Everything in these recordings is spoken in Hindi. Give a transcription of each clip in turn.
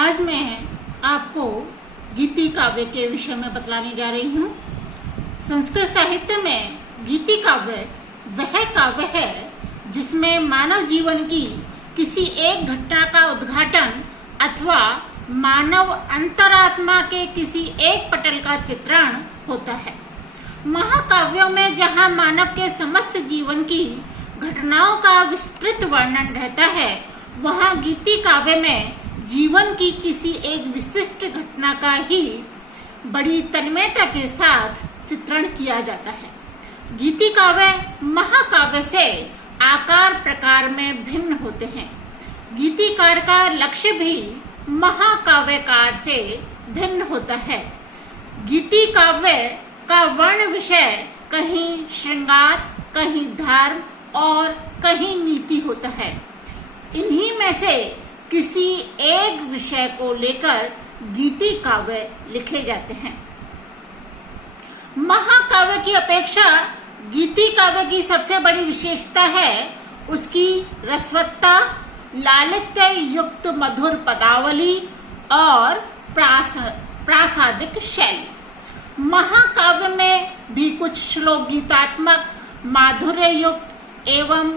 आज मैं आपको गीति काव्य के विषय में बतलाने जा रही हूँ। संस्कृत साहित्य में गीति काव्य वह काव्य है जिसमें मानव जीवन की किसी एक घटना का उद्घाटन अथवा मानव अंतरात्मा के किसी एक पटल का चित्रण होता है। महाकाव्यों में जहाँ मानव के समस्त जीवन की घटनाओं का विस्तृत वर्णन रहता है, वहाँ गीति काव्य में जीवन की किसी एक विशिष्ट घटना का ही बड़ी तन्मयता के साथ चित्रण किया जाता है। गीति काव्य महाकाव्य से आकार प्रकार में भिन्न होते हैं। गीतिकार का लक्ष्य भी महाकाव्यकार से भिन्न होता है। गीति काव्य का वर्ण विषय कहीं श्रृंगार, कहीं धर्म और कहीं नीति होता है। इन्हीं में से किसी एक विषय को लेकर गीति काव्य लिखे जाते हैं। महाकाव्य की अपेक्षा गीति काव्य की सबसे बड़ी विशेषता है उसकी रसवत्ता, लालित्य युक्त मधुर पदावली और प्रासादिक शैली। महाकाव्य में भी कुछ श्लोक गीतात्मक, माधुर्य युक्त एवं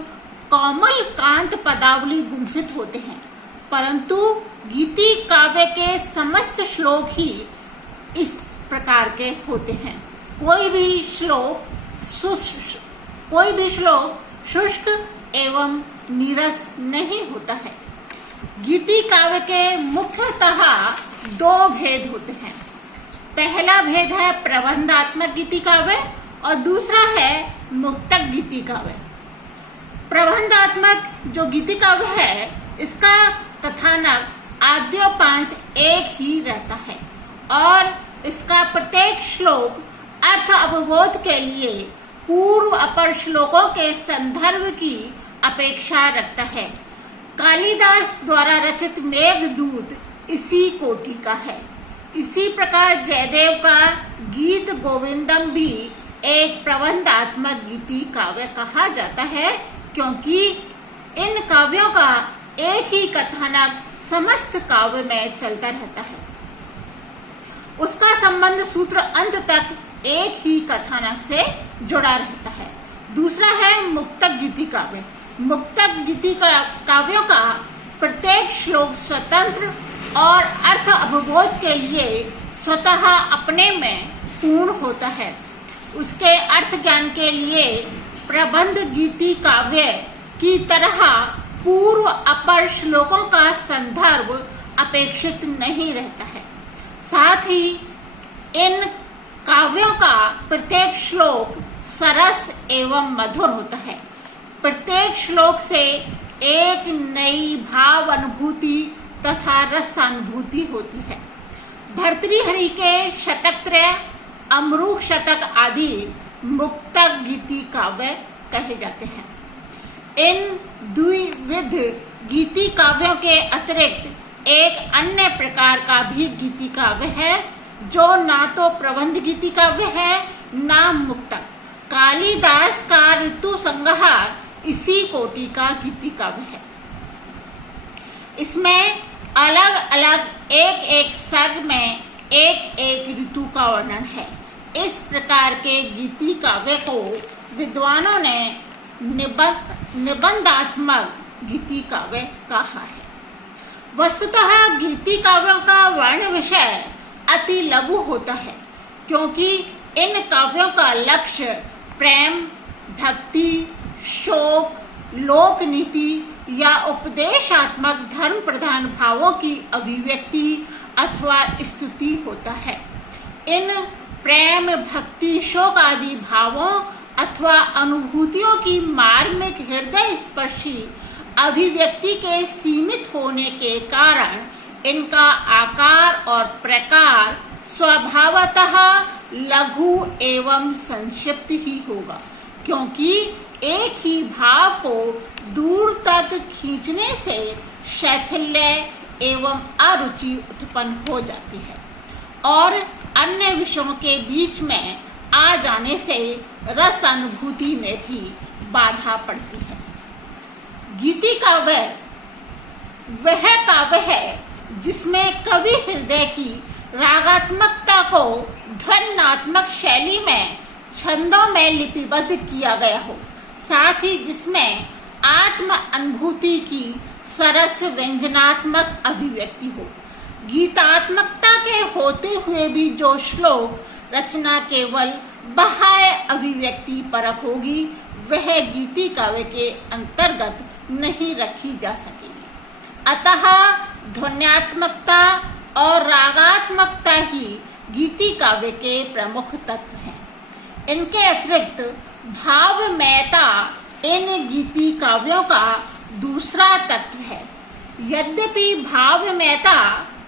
कोमल कांत पदावली गुंफित होते हैं, परंतु गीति काव्य के समस्त श्लोक ही इस प्रकार के होते हैं। कोई भी श्लोक शुष्क एवं नीरस नहीं होता है। गीति काव्य के मुख्यतः दो भेद होते हैं। पहला भेद है प्रबंधात्मक गीति काव्य और दूसरा है मुक्तक गीति काव्य। प्रबंधात्मक जो गीति काव्य है, इसका कथानक आद्योपांत एक ही रहता है और इसका प्रत्येक श्लोक अर्थ अवबोध के लिए पूर्व अपर श्लोकों के संदर्भ की अपेक्षा रखता है। कालिदास द्वारा रचित मेघदूत इसी कोटि का है। इसी प्रकार जयदेव का गीत गोविंदम भी एक प्रबंधात्मक गीति काव्य कहा जाता है, क्योंकि इन काव्यों का एक ही कथानक समस्त काव्य में चलता रहता है। उसका संबंध सूत्र अंत तक एक ही कथानक से जुड़ा रहता है। दूसरा है मुक्तक गीति काव्य। मुक्तक गीति काव्यों का प्रत्येक श्लोक स्वतंत्र और अर्थ अवबोध के लिए स्वतः अपने में पूर्ण होता है। उसके अर्थ ज्ञान के लिए प्रबंध गीति काव्य की तरह पूर्व अपर श्लोकों का संदर्भ अपेक्षित नहीं रहता है। साथ ही इन काव्यों का प्रत्येक श्लोक सरस एवं मधुर होता है। प्रत्येक श्लोक से एक नई भाव अनुभूति तथा रसानुभूति होती है। भर्तृहरि के शतकत्रय, अमरूक शतक आदि मुक्तक गीति काव्य कहे जाते हैं। इन द्विविध गीति काव्यों के अतिरिक्त एक अन्य प्रकार का भी गीति काव्य है, जो ना तो प्रबंध गीति काव्य है ना मुक्तक। कालिदास का ऋतु संहार इसी कोटि का गीति काव्य है। इसमें अलग अलग एक एक सर्ग में एक एक ऋतु का वर्णन है। इस प्रकार के गीति काव्य को विद्वानों ने निबंधात्मक गीति काव्य कहा है। वस्तुतः गीति काव्यों का वर्ण विषय अति लघु होता है, क्योंकि इन काव्यों का लक्ष्य प्रेम, भक्ति, शोक, लोक नीति या उपदेशात्मक धर्म प्रधान भावों की अभिव्यक्ति अथवा स्तुति होता है। इन प्रेम, भक्ति, शोक आदि भावों अथवा अनुभूतियों की मार्मिक हृदय स्पर्शी अभिव्यक्ति के सीमित होने के कारण इनका आकार और प्रकार स्वभावतः लघु एवं संक्षिप्त ही होगा, क्योंकि एक ही भाव को दूर तक खींचने से शैथिल्य एवं अरुचि उत्पन्न हो जाती है और अन्य विषयों के बीच में आ जाने से रस अनुभूति में भी बाधा पड़ती है। गीति काव्य वह काव्य है जिसमें कवि हृदय की रागात्मकता को ध्वन्यात्मक शैली में छंदों में लिपिबद्ध किया गया हो, साथ ही जिसमें आत्म अनुभूति की सरस व्यंजनात्मक अभिव्यक्ति हो। गीतात्मकता के होते हुए भी जो श्लोक रचना केवल बाह्य अभिव्यक्ति परक होगी, वह गीति काव्य के अंतर्गत नहीं रखी जा सकेगी। अतः ध्वन्यात्मकता और रागात्मकता ही गीति काव्य के प्रमुख तत्व हैं। इनके अतिरिक्त भावमयता इन गीति काव्यों का दूसरा तत्व है। यद्यपि भावमयता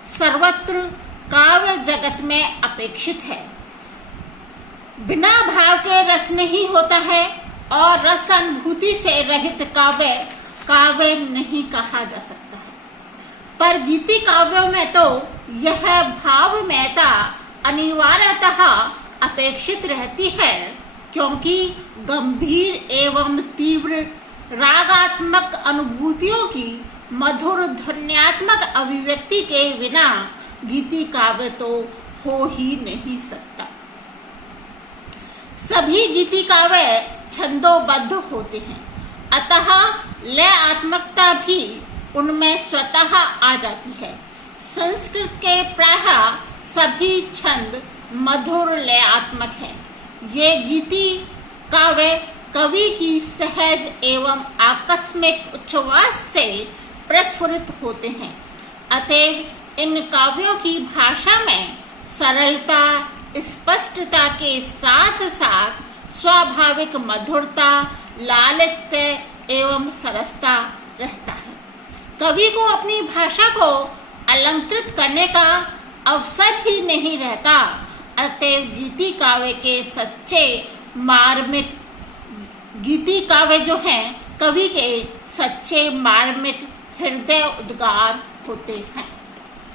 सर्वत्र काव्य जगत में अपेक्षित है, बिना भाव के रस नहीं होता है और रस अनुभूति से रहित काव्य काव्य नहीं कहा जा सकता है। पर गीति काव्यों में तो यह भावमयता अनिवार्यतः अपेक्षित रहती है, क्योंकि गंभीर एवं तीव्र रागात्मक अनुभूतियों की मधुर ध्वन्यात्मक अभिव्यक्ति के बिना गीति काव्य तो हो ही नहीं सकता। सभी गीति काव्य छंदोबद्ध होते हैं, अतः लयात्मकता भी उनमें स्वतः आ जाती है। संस्कृत के प्रायः सभी छंद मधुर लयात्मक हैं। ये गीति काव्य कवि की सहज एवं आकस्मिक उच्छ्वास से प्रस्फुरित होते हैं। अतएव इन काव्यों की भाषा में सरलता, स्पष्टता के साथ साथ स्वाभाविक मधुरता, लालित्य एवं सरसता रहता है। कवि को अपनी भाषा को अलंकृत करने का अवसर ही नहीं रहता। अतएव गीति काव्य के सच्चे मार्मिक गीति काव्य जो हैं, कवि के सच्चे मार्मिक हृदय उद्गार होते हैं।